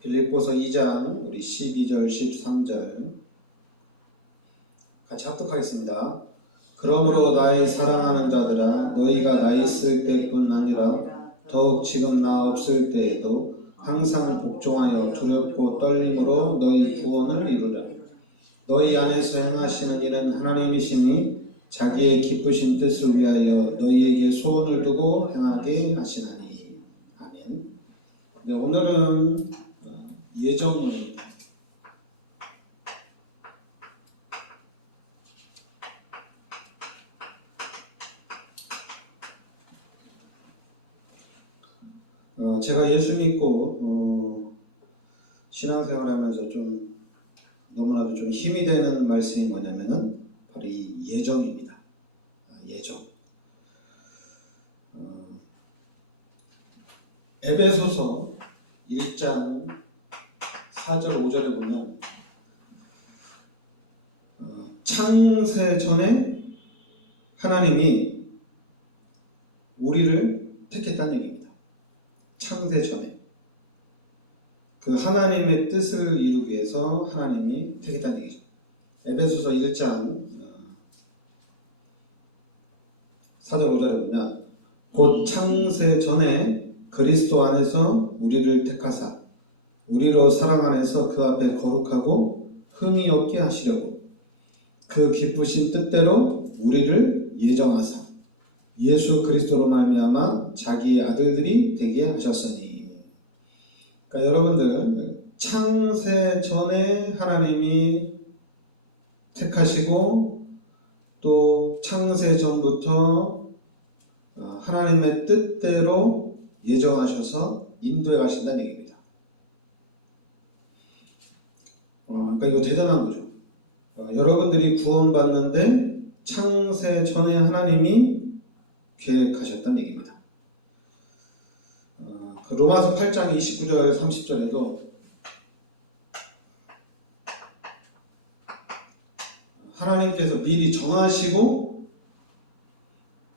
빌립보서 2장 우리 12절 13절 같이 합독하겠습니다. 그러므로 나의 사랑하는 자들아, 너희가 나 있을 때뿐 아니라 더욱 지금 나 없을 때에도 항상 복종하여 두렵고 떨림으로 너희 구원을 이루라. 너희 안에서 행하시는 일은 하나님이시니 자기의 기쁘신 뜻을 위하여 너희에게 소원을 두고 행하게 하시나니. 아멘. 네, 오늘은 예정입니다. 제가 예수 믿고 신앙생활하면서 좀 너무나도 좀 힘이 되는 말씀이 뭐냐면은 바로 이 예정입니다. 예정. 에베소서 1장 4절 5절에 보면 창세 전에 하나님이 우리를 택했다는 얘기입니다. 창세 전에 그 하나님의 뜻을 이루기 위해서 하나님이 택했다는 얘기죠. 에베소서 1장 4절 5절에 보면 곧 창세 전에 그리스도 안에서 우리를 택하사 우리로 사랑 안에서 그 앞에 거룩하고 흠이 없게 하시려고 그 기쁘신 뜻대로 우리를 예정하사 예수 그리스도로 말미암아 자기의 아들들이 되게 하셨으니. 그러니까 여러분들 창세 전에 하나님이 택하시고 또 창세 전부터 하나님의 뜻대로 예정하셔서 인도해 가신다는 얘기입니다. 그러니까 이거 대단한 거죠. 여러분들이 구원받는데 창세 전에 하나님이 계획하셨다는 얘기입니다. 그 로마서 8장 29절 30절에도 하나님께서 미리 정하시고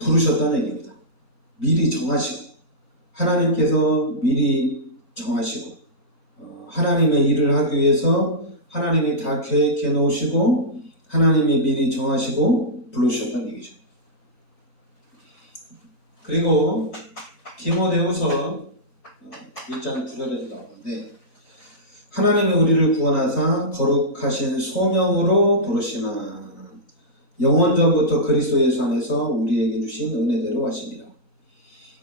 부르셨다는 얘기입니다. 미리 정하시고 하나님께서 미리 정하시고 하나님의 일을 하기 위해서 하나님이 다 계획해 놓으시고 하나님이 미리 정하시고 부르셨다는 얘기죠. 그리고 디모데후서 1장 9절에도 나오는데 하나님이 우리를 구원하사 거룩하신 소명으로 부르시나 영원전부터 그리스도 예수 안에서 우리에게 주신 은혜대로 하십니다.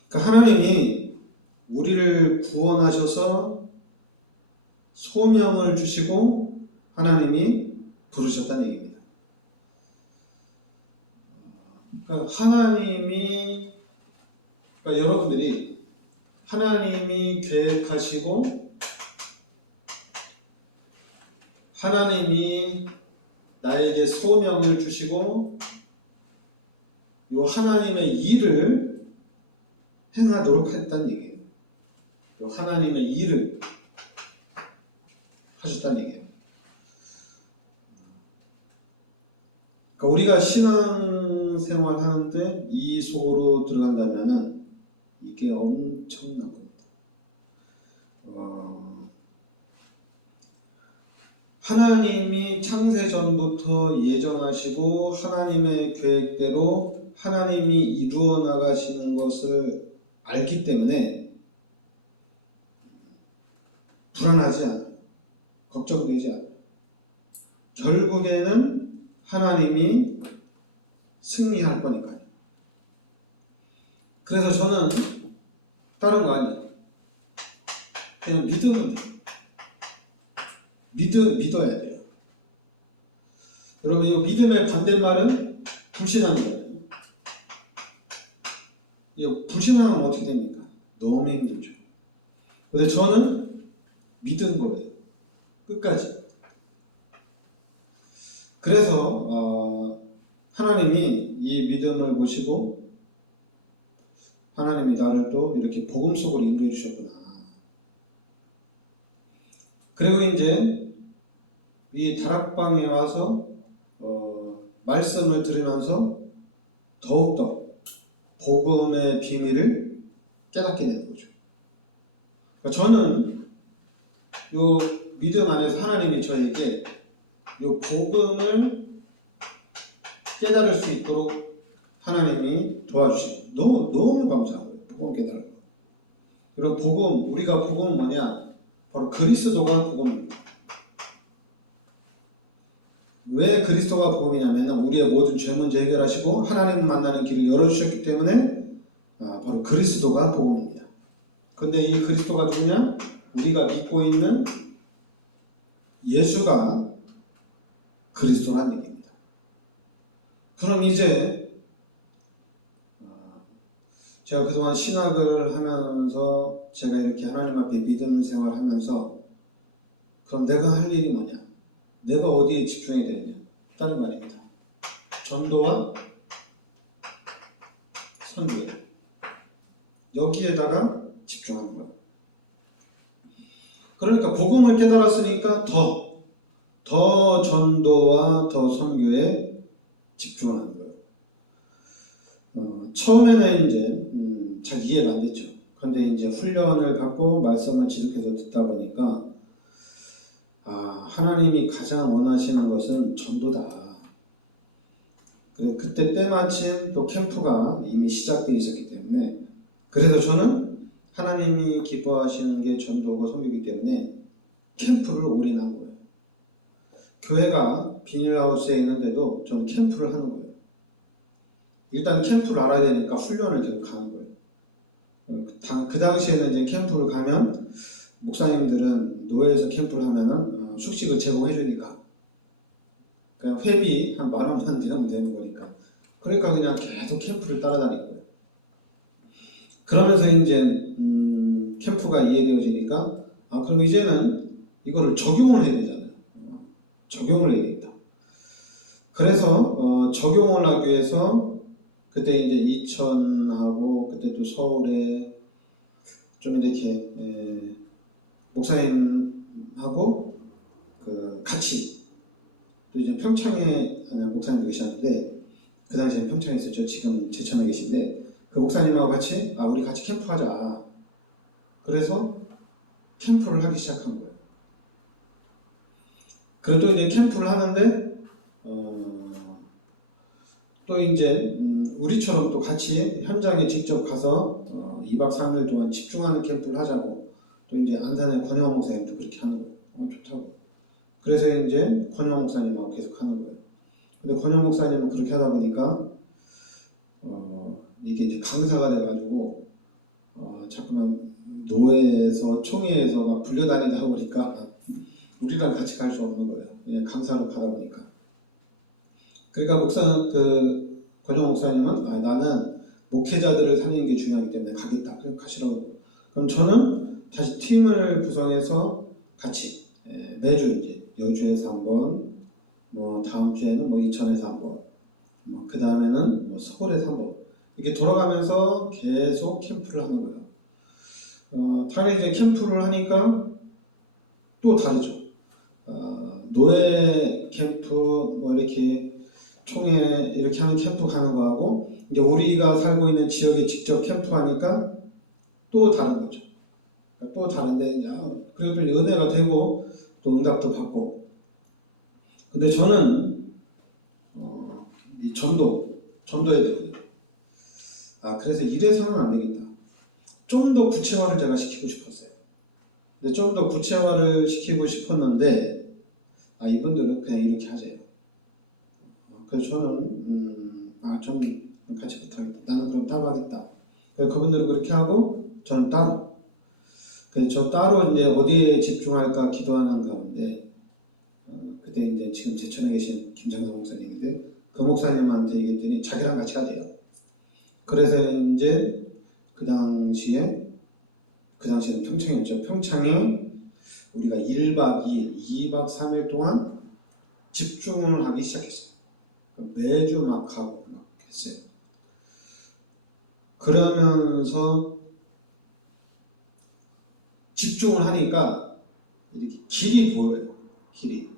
그러니까 하나님이 우리를 구원하셔서 소명을 주시고 하나님이 부르셨다는 얘기입니다. 그러니까 여러분들이 하나님이 계획하시고 하나님이 나에게 소명을 주시고 이 하나님의 일을 행하도록 했다는 얘기예요. 이 하나님의 일을 하셨다는 얘기예요. 그러니까 우리가 신앙생활 하는데 이 속으로 들어간다면은 이게 엄청난 겁니다. 하나님이 창세 전부터 예정하시고 하나님의 계획대로 하나님이 이루어 나가시는 것을 알기 때문에 불안하지 않아요. 걱정되지 않아요. 결국에는 하나님이 승리할 거니까요. 그래서 저는 다른 거 아니에요. 그냥 믿으면 돼요. 믿어야 돼요. 여러분, 이 믿음의 반대말은 불신하는 거예요. 이 불신하면 어떻게 됩니까? 너무 힘들죠. 근데 저는 믿은 거예요. 끝까지. 그래서 하나님이 이 믿음을 보시고 하나님이 나를 또 이렇게 복음 속으로 인도해 주셨구나. 그리고 이제 이 다락방에 와서 말씀을 들으면서 더욱더 복음의 비밀을 깨닫게 되는 거죠. 그러니까 저는 요 믿음 안에서 하나님이 저에게 요 복음을 깨달을 수 있도록 하나님이 도와주시고 너무 감사한 거예요. 복음 깨달은 거. 그리고 복음, 우리가 복음은 뭐냐? 바로 그리스도가 복음입니다. 왜 그리스도가 복음이냐면 우리의 모든 죄 문제 해결하시고 하나님 만나는 길을 열어주셨기 때문에 바로 그리스도가 복음입니다. 근데 이 그리스도가 누구냐? 우리가 믿고 있는 예수가 그리스도란 얘기입니다. 그럼 이제 제가 그동안 신학을 하면서 제가 이렇게 하나님 앞에 믿음 생활하면서 그럼 내가 할 일이 뭐냐? 내가 어디에 집중해야 되느냐? 다른 말입니다. 전도와 선교회. 여기에다가 집중하는 거예요. 그러니까 복음을 깨달았으니까 더 전도와 더 선교에 집중하는 거예요. 처음에는 이제 잘 이해가 안 됐죠. 그런데 이제 훈련을 받고 말씀을 지속해서 듣다 보니까 하나님이 가장 원하시는 것은 전도다. 그래서 그때 때마침 또 캠프가 이미 시작되어 있었기 때문에 그래서 저는 하나님이 기뻐하시는 게 전도고 선교이기 때문에 캠프를 올인한 거예요. 교회가 비닐하우스에 있는데도 저는 캠프를 하는 거예요. 일단 캠프를 알아야 되니까 훈련을 계속 가는 거예요. 그 당시에는 이제 캠프를 가면 목사님들은 노예에서 캠프를 하면은 숙식을 제공해 주니까 그냥 회비 한 10,000원만 내면 되는 거니까 그러니까 그냥 계속 캠프를 따라다닌 거예요. 그러면서 이제 캠프가 이해되어지니까 그럼 이제는 이거를 적용을 해야 되잖아요. 적용을 해야 되겠다. 그래서 적용을 하기 위해서 그때 이제 이천하고 그때 또 서울에 좀 이렇게 목사님하고 같이 또 이제 평창에 목사님도 계셨는데 그 당시에 평창에 있었죠. 지금 제천에 계신데 그 목사님하고 같이 우리 같이 캠프하자. 그래서 캠프를 하기 시작한 거예요. 그래도 이제 캠프를 하는데 또 이제 우리처럼 또 같이 현장에 직접 가서 2박 3일 동안 집중하는 캠프를 하자고 또 이제 안산의 권영호 목사님도 그렇게 하는 거예요. 좋다고. 그래서 이제 권영호 목사님하고 계속 하는 거예요. 근데 권영호 목사님은 그렇게 하다 보니까 이게 이제 강사가 돼가지고 자꾸만 노예에서 총회에서 막 불려다니다 보니까 우리랑 같이 갈 수 없는 거예요. 그냥 강사로 가다 보니까. 그러니까 권영호 목사님은 나는 목회자들을 살리는 게 중요하기 때문에 가겠다. 그럼 가시라고. 그럼 저는 다시 팀을 구성해서 같이 매주 이제 여주에서 한번, 다음 주에는 이천에서 한번, 그 다음에는 서울에서 한번 이렇게 돌아가면서 계속 캠프를 하는 거예요. 당연히 이제 캠프를 하니까 또 다르죠. 노예 캠프 이렇게 총회 이렇게 하는 캠프 가는 거하고 이제 우리가 살고 있는 지역에 직접 캠프하니까 또 다른 거죠. 또 다른데 이제 그래도 은혜가 되고 또 응답도 받고. 근데 저는 이 전도해야 되거든요. 그래서 이래서는 안 되겠다. 좀 더 구체화를 제가 시키고 싶었어요. 근데 좀 더 구체화를 시키고 싶었는데 이분들은 그냥 이렇게 하세요. 그래서 저는 좀 같이 못하겠다. 나는 그럼 따로 하겠다. 그래서 그분들은 그렇게 하고 저는 따로. 그래서 저 따로 이제 어디에 집중할까 기도하는 가운데 그때 이제 지금 제천에 계신 김장성 목사님인데 그 목사님한테 얘기했더니 자기랑 같이 하대요. 그래서 이제 그 당시에는 평창이었죠. 평창에 우리가 1박 2일, 2박 3일 동안 집중을 하기 시작했어요. 매주 막 가고 막 했어요. 그러면서 집중을 하니까 이렇게 길이 보여요. 길이.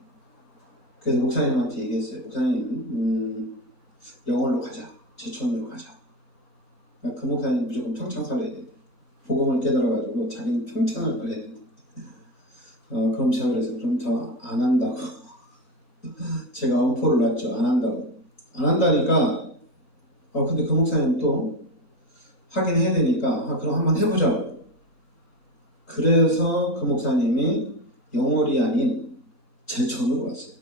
그래서 목사님한테 얘기했어요. 목사님, 영월로 가자. 제천으로 가자. 그 목사님 무조건 평창 살아야 돼. 복음을 깨달아가지고 자기는 평창을 살아야 돼. 그럼 제가 그래서 그럼 더 안 한다고. 제가 엄포를 놨죠. 안 한다고. 안 한다니까 근데 그 목사님 또 하긴 해야 되니까 그럼 한번 해보자고. 그래서 그 목사님이 영월이 아닌 제천으로 왔어요.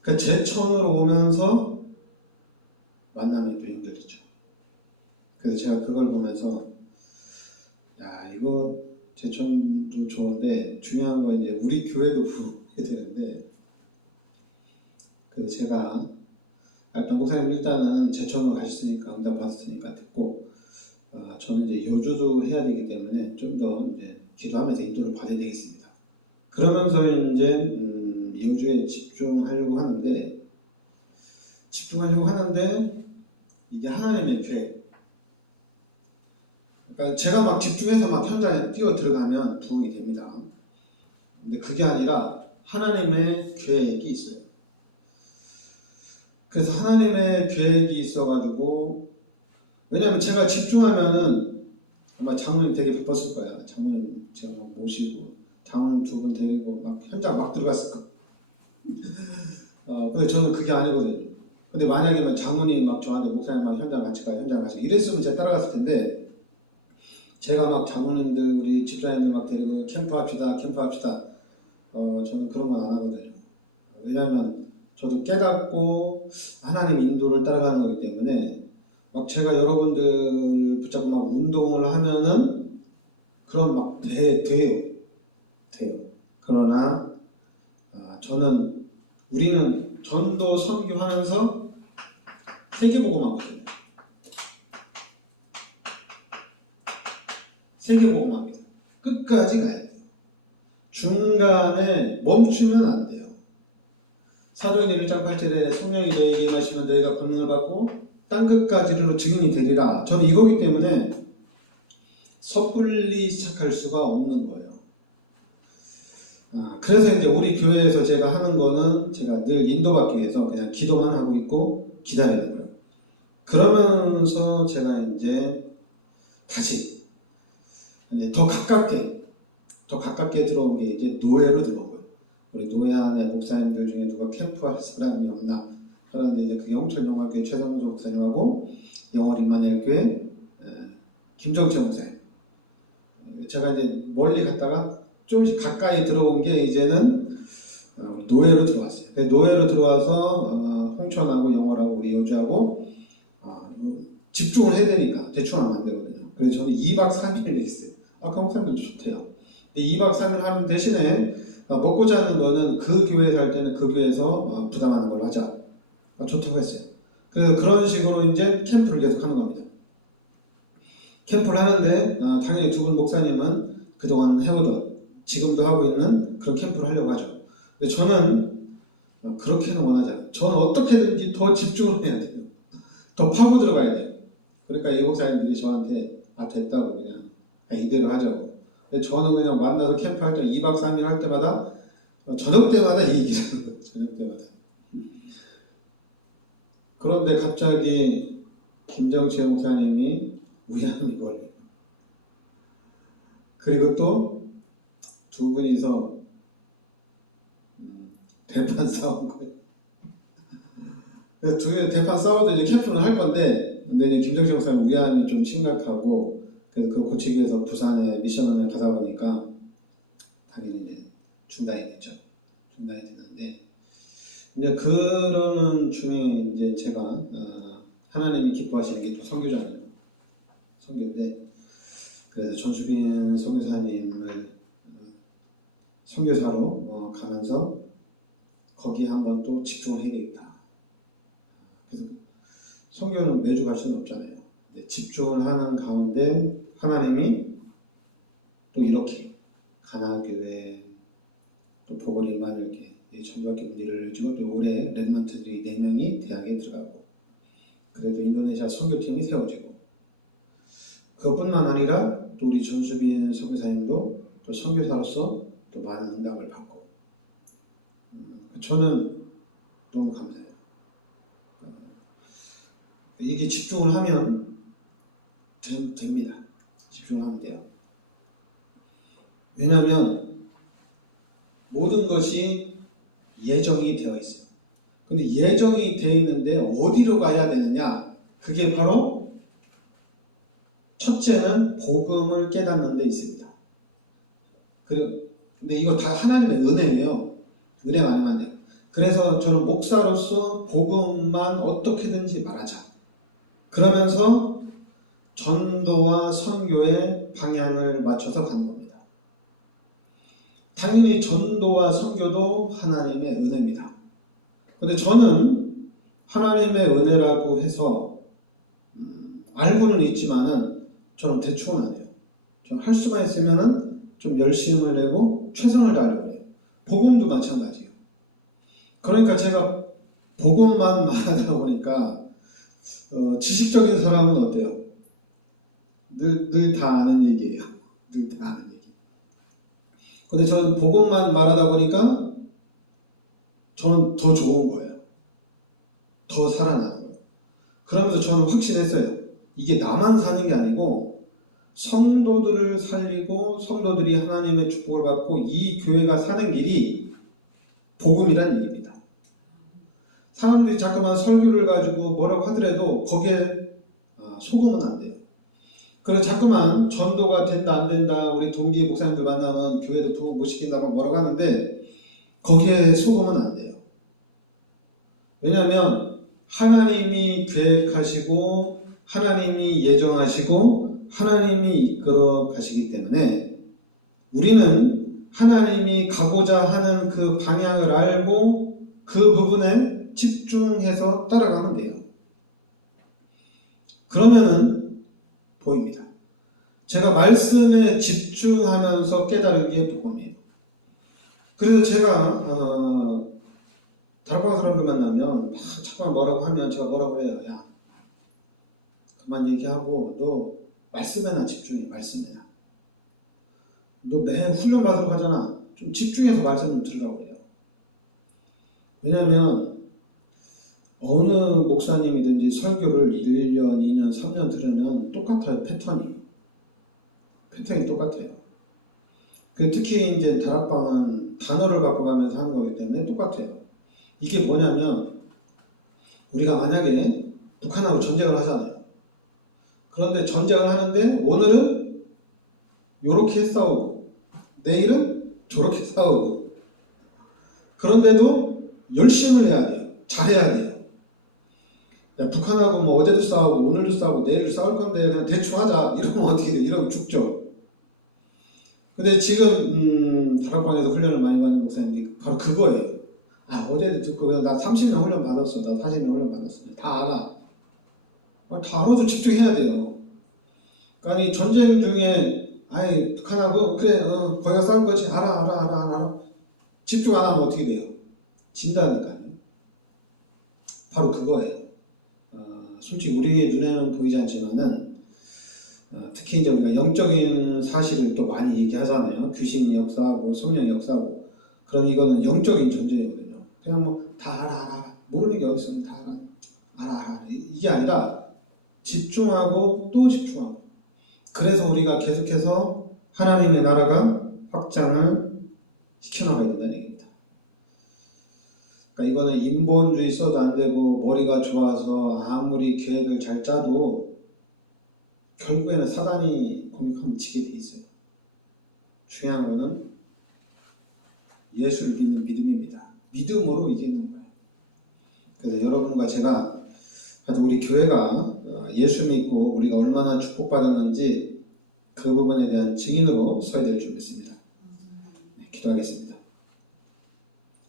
그러니까 제천으로 오면서 만남이 또 연결됐죠. 그래서 제가 그걸 보면서 야 이거 제천도 좋은데 중요한 건 이제 우리 교회도 부르게 되는데 그래서 제가 일단 목사님 일단은 제천으로 가셨으니까 응답 받았으니까 됐고 저는 이제 여주도 해야 되기 때문에 좀 더 이제 기도하면서 인도를 받아야 되겠습니다. 그러면서 이제 여주에 집중하려고 하는데 이게 하나님의 계획. 그러니까 제가 막 집중해서 막 현장에 뛰어 들어가면 부흥이 됩니다. 근데 그게 아니라 하나님의 계획이 있어요. 그래서 하나님의 계획이 있어가지고 왜냐하면 제가 집중하면은 아마 장로님 되게 바빴을 거야. 장로님 제가 막 모시고 장로님 2분 데리고 막 현장 막 들어갔을 거야. 근데 저는 그게 아니거든요. 근데 만약에 장로님 막 저한테 목사님 막 현장 같이 가요. 이랬으면 제가 따라갔을 텐데 제가 막 장로님들 우리 집사님들 막 데리고 캠프합시다. 저는 그런 건 안 하거든요. 왜냐하면 저도 깨닫고 하나님 인도를 따라가는 거기 때문에 막 제가 여러분들 붙잡고 막 운동을 하면은 그럼 막 돼요. 그러나 우리는 전도 선교하면서 세계복음화거든요. 세계복음화입니다. 끝까지 가야 돼요. 중간에 멈추면 안 돼요. 사도행전 1장 8절에 성령이 너희에게 임하시면 너희가 권능을 받고 땅끝까지 이르러 증인이 되리라. 저는 이거기 때문에 섣불리 시작할 수가 없는 거예요. 그래서 이제 우리 교회에서 제가 하는 거는 제가 늘 인도받기 위해서 그냥 기도만 하고 있고 기다리는 거예요. 그러면서 제가 이제 다시 더 가깝게 들어온 게 이제 노예로 들어온 거예요. 우리 노예 안에 목사님들 중에 누가 캠프할 사람이 없나? 그런데 이제 그 영천영화교회 최성조 목사님하고 영월 임마누엘교회 김정채 목사님. 제가 이제 멀리 갔다가 조금씩 가까이 들어온 게 이제는 노예로 들어왔어요. 노예로 들어와서 홍천하고 영월하고 우리 여주하고 집중을 해야 되니까 대충 하면 안 되거든요. 그래서 저는 2박 3일을 했어요. 아까 목사님도 좋대요. 2박 3일 하는 대신에 먹고 자는 거는 그 교회에서 할 때는 그 교회에서 부담하는 걸로 하자. 좋다고 했어요. 그래서 그런 식으로 이제 캠프를 계속 하는 겁니다. 캠프를 하는데 당연히 2분 목사님은 그동안 해오던 지금도 하고 있는 그런 캠프를 하려고 하죠. 근데 저는 그렇게는 원하지 않아요. 저는 어떻게든지 더 집중을 해야 돼요. 더 파고 들어가야 돼요. 그러니까 이 목사님들이 저한테 됐다고 그냥 이대로 하자고. 근데 저는 그냥 만나서 캠프 할 때 2박 3일 할 때마다 저녁 때마다 이 얘기를 하는 거예요. 저녁 때마다. 그런데 갑자기 김정채 목사님이 우양이 걸려요. 그리고 또 2분이서 대판 싸운 거예요. 그래서 2분이 대판 싸워도 이제 캠프는 할 건데, 근데 이제 김정채 목사님 위암이 좀 심각하고, 그래서 그거 고치기 위해서 부산에 미션을 가다 보니까 당연히 이제 중단이 됐죠. 중단이 됐는데, 이제 그러는 중에 이제 제가 하나님이 기뻐하시는 게 또 선교잖아요. 선교인데, 그래서 전수빈 선교사님을 선교사로 가면서 거기에 한번 또 집중을 해야 되겠다. 그래서 선교는 매주 갈 수는 없잖아요. 근데 집중을 하는 가운데 하나님이 또 이렇게 가나교회 또 보궐 임마누엘교회 전도학교 문의를 주고 또 올해 랩런트들이 4명이 대학에 들어가고 그래도 인도네시아 선교팀이 세워지고 그것뿐만 아니라 또 우리 전수빈 선교사님도 또 선교사로서 또 많은 응답을 받고 저는 너무 감사해요. 이게 집중을 하면 됩니다. 집중을 하면 돼요. 왜냐하면 모든 것이 예정이 되어 있어요. 근데 예정이 되어 있는데 어디로 가야 되느냐? 그게 바로 첫째는 복음을 깨닫는 데 있습니다. 근데 이거 다 하나님의 은혜예요. 은혜가 아니면 돼요. 그래서 저는 목사로서 복음만 어떻게든지 말하자. 그러면서 전도와 선교의 방향을 맞춰서 가는 겁니다. 당연히 전도와 선교도 하나님의 은혜입니다. 근데 저는 하나님의 은혜라고 해서 알고는 있지만은 저는 대충은 안 해요. 좀 할 수만 있으면은 좀 열심을 내고 최선을 다하려고 해요. 복음도 마찬가지예요. 그러니까 제가 복음만 말하다 보니까 지식적인 사람은 어때요? 늘 다 아는 얘기예요. 늘 다 아는 얘기. 근데 저는 복음만 말하다 보니까 저는 더 좋은 거예요. 더 살아나는 거예요. 그러면서 저는 확신했어요. 이게 나만 사는 게 아니고 성도들을 살리고 성도들이 하나님의 축복을 받고 이 교회가 사는 길이 복음이란 얘기입니다. 사람들이 자꾸만 설교를 가지고 뭐라고 하더라도 거기에 속으면 안 돼요. 그래서 자꾸만 전도가 된다 안 된다 우리 동기 목사님들 만나면 교회도 부흥 못 시킨다고 뭐라고 하는데 거기에 속으면 안 돼요. 왜냐하면 하나님이 계획하시고 하나님이 예정하시고 하나님이 이끌어 가시기 때문에 우리는 하나님이 가고자 하는 그 방향을 알고 그 부분에 집중해서 따라가면 돼요. 그러면은 보입니다. 제가 말씀에 집중하면서 깨달은 게 복음이에요. 그래서 제가 다락방 사람들 만나면 막 자꾸만 뭐라고 하면 제가 뭐라고 해요. 야 그만 얘기하고 너 말씀에나 집중해. 말씀에나. 너 매 훈련 받으러 가잖아. 좀 집중해서 말씀 좀 들으라고 해요. 왜냐하면 어느 목사님이든지 설교를 1년, 2년, 3년 들으면 똑같아요. 패턴이 똑같아요. 특히 이제 다락방은 단어를 바꿔가면서 하는 거기 때문에 똑같아요. 이게 뭐냐면 우리가 만약에 북한하고 전쟁을 하잖아요. 그런데 전쟁을 하는데 오늘은 요렇게 싸우고 내일은 저렇게 싸우고 그런데도 열심을 해야 돼요. 잘해야 돼요. 야, 북한하고 뭐 어제도 싸우고 오늘도 싸우고 내일도 싸울 건데 그냥 대충 하자 이러면 어떻게 돼? 이러면 죽죠. 근데 지금 다락방에서 훈련을 많이 받는 목사님들이 바로 그거예요. 어제도 듣고 나 30년 훈련 받았어. 나 40년 훈련 받았어. 다 알아. 다 알아도 집중해야 돼요. 그러니까 전쟁 중에 북한하고 그래 거기가 싸울 거지. 알아. 집중 안 하면 어떻게 돼요? 진다니까요. 바로 그거예요. 솔직히 우리의 눈에는 보이지 않지만은 특히 이제 우리가 영적인 사실을 또 많이 얘기하잖아요. 귀신이 역사하고 성령이 역사하고 그럼 이거는 영적인 존재거든요. 그냥 뭐 다 알아. 모르는 게 어디 있으면 다 알아. 이게 아니라 집중하고 또 집중하고 그래서 우리가 계속해서 하나님의 나라가 확장을 시켜나가야 된다는 얘기입니다. 그러니까 이거는 인본주의 써도 안 되고 머리가 좋아서 아무리 계획을 잘 짜도 결국에는 사단이 공격하면 지게 돼 있어요. 중요한 거는 예수를 믿는 믿음입니다. 믿음으로 이기는 거예요. 그래서 여러분과 제가 아주 우리 교회가 예수 믿고 우리가 얼마나 축복받았는지 그 부분에 대한 증인으로 서야 될 줄 믿습니다. 기도하겠습니다.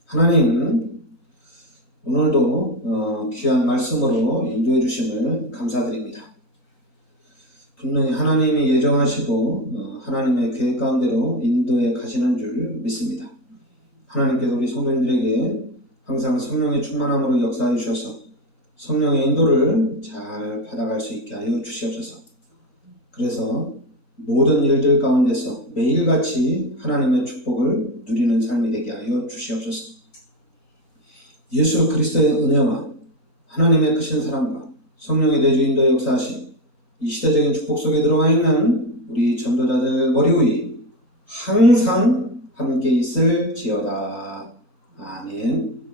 하나님 오늘도 귀한 말씀으로 인도해 주심을 감사드립니다. 분명히 하나님이 예정하시고 하나님의 계획 가운데로 인도해 가시는 줄 믿습니다. 하나님께서 우리 성도님들에게 항상 성령의 충만함으로 역사해 주셔서 성령의 인도를 잘 받아갈 수 있게 하여 주시옵소서. 그래서 모든 일들 가운데서 매일같이 하나님의 축복을 누리는 삶이 되게 하여 주시옵소서. 예수 그리스도의 은혜와 하나님의 크신 사랑과 성령의 내주 인도의 역사하심 이 시대적인 축복 속에 들어가 있는 우리 전도자들 머리 위에 항상 함께 있을지어다. 아멘.